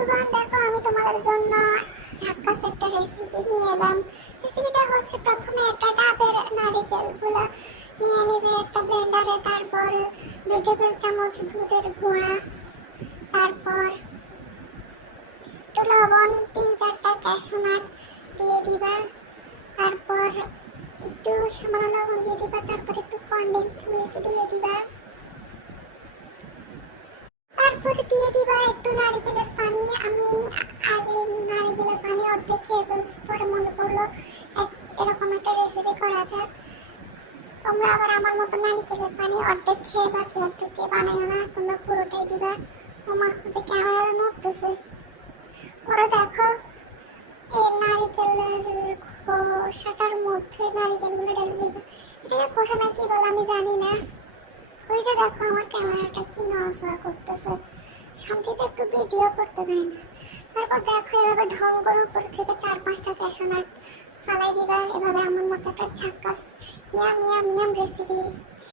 বন্ধুগণ, দেখো আমি তোমাদের জন্য ঝাক্কাস একটা রেসিপি নিয়ে এলাম। রেসিপিটা হচ্ছে প্রথমে একটা ডাবের নারিকেলগুলো নিয়ে নেবে একটা ব্লেন্ডারে, তারপর 2 টেবিল চামচ দুধের গুঁড়া, তারপর একটু লবণ, 3-4টা ক্যাশু নাট দিয়ে দিবা, তারপর একটু সামান্য লবণ দিয়ে দিবা, তারপর একটু কনডেন্সড মিল্ক দিয়ে দিবা, তারপরে দিয়ে দিবা একটু নারিকেলের পানি। আমি আগে নারিকেলের পানি অর্ধেক খেয়ে ফেলছি, পরে মনে পড়লো এরকম একটা রেসিপি করা যাক। তোমরা আবার আমার মতো নারিকেলের পানি অর্ধেক খেয়ে বাকি অর্ধেক দিয়ে বানাইও না, তোমরা পুরোটাই দিবা। আমার যে ক্যামেরা নড়তেছে। পরে দেখো এই নারিকেলের খোসাটার মধ্যে নারিকেলগুলো ঢেলে দিবা। এটাকে খোসা না কি বলে আমি জানি না। ওই যে দেখো আমার ক্যামেরাটা কি নড়াচড়া করতেছে, শান্তিতে একটু ভিডিও করতে দেয় না। তারপর দেখো এভাবে ঢং করে উপর থেকে 4-5টা ক্যাশু নাট ফালাই দিবা। এভাবে আমার মতো একটা ঝাক্কাস ইয়াম ইয়াম ইয়াম রেসিপি